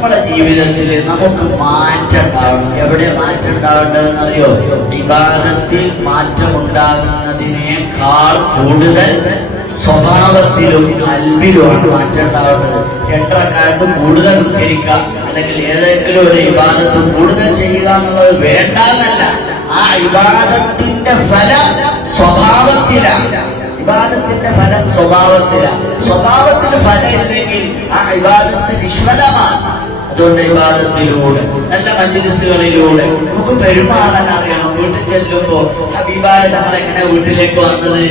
നമ്മുടെ ജീവിതത്തിൽ നമുക്ക് മാറ്റം ഉണ്ടാവണം. എവിടെ മാറ്റം ഉണ്ടാവേണ്ടതെന്ന് അറിയോ? ഇബാദത്തിൽ മാറ്റമുണ്ടാകുന്നതിനേക്കാൾ കൂടുതൽ സ്വഭാവത്തിലും കൽബിലുമാണ് മാറ്റം ഉണ്ടാവേണ്ടത്. 2 റക്അത്ത് കൂടുതൽ നിസ്കരിക്കുക, അല്ലെങ്കിൽ ഏതെങ്കിലും ഒരു ഇബാദത്ത് കൂടുതൽ ചെയ്യുക എന്നുള്ളത് വേണ്ടെന്നല്ല. ആ ഇബാദത്തിന്റെ ഫലം സ്വഭാവത്തിലാണ്. ഇബാദത്തിന്റെ ഫലം സ്വഭാവത്തിലാണ്. സ്വഭാവത്തിന് ഫലം ഇല്ലെങ്കിൽ ആ ഇബാദത്ത് നിഷ്ഫലമാണ്. അതുകൊണ്ട് ഇബാദത്തിലൂടെ, നല്ല മജ്‌ലിസുകളിലൂടെ നമുക്ക് പെരുമാറാൻ അറിയണം. വീട്ടിൽ ചെല്ലുമ്പോ ഹബീബായ നമ്മളെങ്ങനെ വീട്ടിലേക്ക് വന്നത്,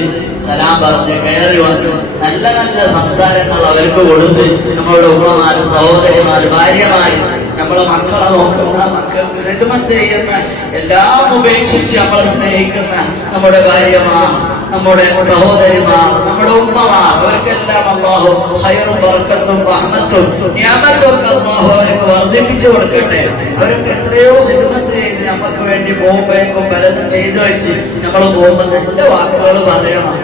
സലാം പറഞ്ഞ് കയറി വന്നു, നല്ല നല്ല സംസാരങ്ങൾ അവർക്ക് കൊടുത്ത്, നമ്മളുടെ ഉമ്മമാര്, സഹോദരിമാര്, ഭാര്യമാര്, നമ്മളെ മക്കളെ നോക്കുന്ന, മക്കൾക്ക് ഖിദ്മത്ത് ചെയ്യുന്ന, എല്ലാം ഉപേക്ഷിച്ച് നമ്മളെ സ്നേഹിക്കുന്ന നമ്മുടെ ഭാര്യമാർ, നമ്മുടെ സഹോദരിമാർ, നമ്മുടെ ഉമ്മമാർ, അവർക്കെല്ലാം അല്ലാഹു ഖൈറും ബർക്കത്തും റഹ്മത്തും നിഅമത്തും അല്ലാഹു അവർക്ക് വർദ്ധിപ്പിച്ചു കൊടുക്കട്ടെ. അവർക്ക് എത്രയോ ഖിദ്മത്ത് ചെയ്ത് നമുക്ക് വേണ്ടി പോകുമ്പോഴേക്കും പലതും ചെയ്തു വെച്ച് നമ്മൾ പോകുമ്പോൾ നല്ല വാക്കുകൾ പറയണം.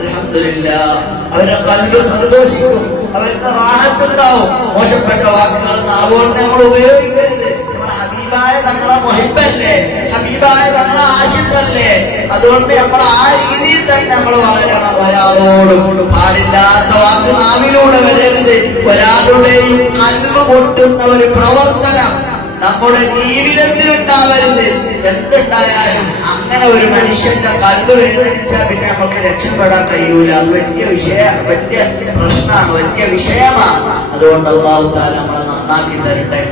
അൽഹംദുലില്ലാഹ്, അവരെ ഖൽബ് സന്തോഷിക്കും, അവർക്ക് റാഹത്തുണ്ടാവും. മോശപ്പെട്ട വാക്കുകൾ നാവുകൊണ്ട് നമ്മൾ ഉപയോഗിക്കരുത്. നമ്മുടെ ഹബീബായ തങ്ങളെ മുഹിബ്ബല്ലേ, ഹബീബായ തങ്ങളെ ആശിഖല്ലേ. അതുകൊണ്ട് നമ്മൾ ആ രീതിയിൽ തന്നെ നമ്മൾ വളരണം. ഒരാളോടും പാടില്ലാത്ത വാക്ക് നാവിലൂടെ വരരുത്. ഒരാളുടെയും ഖൽബ് പൊട്ടുന്ന ഒരു പ്രവർത്തനം നമ്മുടെ ജീവിതത്തിൽ ഉണ്ടാവരുത്. എന്തുണ്ടായാലും അങ്ങനെ ഒരു മനുഷ്യന്റെ ഖൽബ് വേദനിച്ചാൽ പിന്നെ നമുക്ക് രക്ഷപ്പെടാൻ കഴിയൂല. അത് വലിയ പ്രശ്നമാണ്, വലിയ വിഷയമാണ്. അതുകൊണ്ട് അല്ലാഹു തആല നമ്മളെ നന്നാക്കി തരട്ടെ.